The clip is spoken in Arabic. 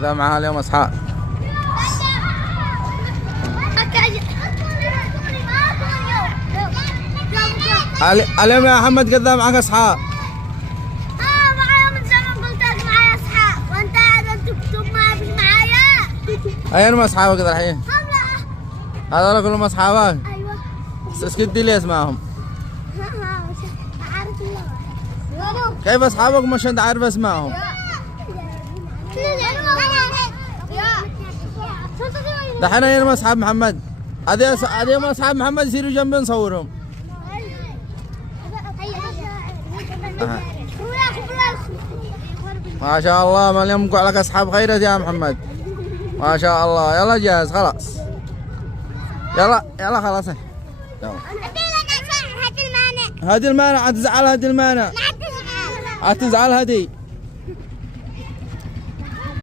كذا معها اليوم اصحاب. اليوم يا محمد قد معك اصحاب؟ معايا من زمان، قلت لك معايا اصحاب وانت قاعد تكتب ما فيش معايا. اين اصحابك الحين؟ هذول كلهم اصحابك؟ ايوه. اسكت لي اسمائهم. عارف الله. كيف اصحابك مش انت عارف اسمائهم؟ دحين اين اصحاب محمد؟ هذه اصحاب محمد يصيروا جنبي نصورهم. ما شاء الله، ما اليوم لك اصحاب خيرت يا محمد. ما شاء الله. يلا جاهز خلاص. يلا خلاص. يلا. هدي المانع. هدي المانع. هتزعل هدي المانع. هتزعل هدي.